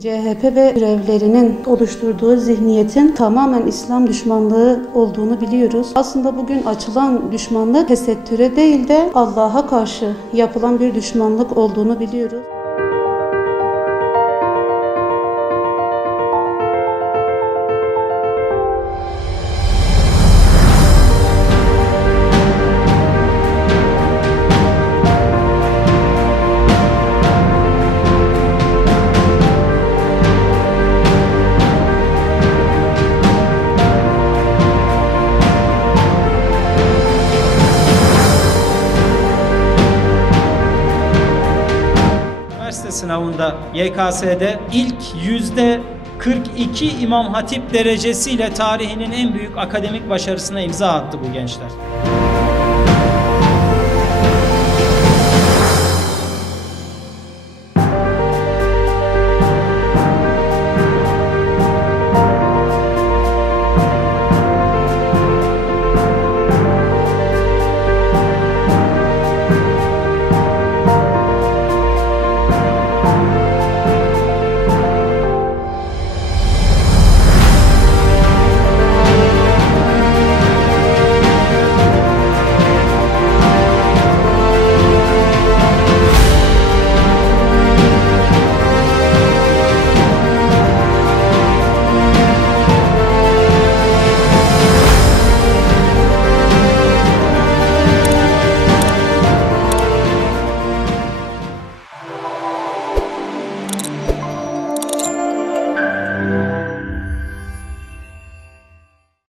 CHP ve görevlerinin oluşturduğu zihniyetin tamamen İslam düşmanlığı olduğunu biliyoruz. Aslında bugün açılan düşmanlık tesettüre değil de Allah'a karşı yapılan bir düşmanlık olduğunu biliyoruz. Sınavında YKS'de ilk %42 İmam Hatip derecesiyle tarihinin en büyük akademik başarısına imza attı bu gençler.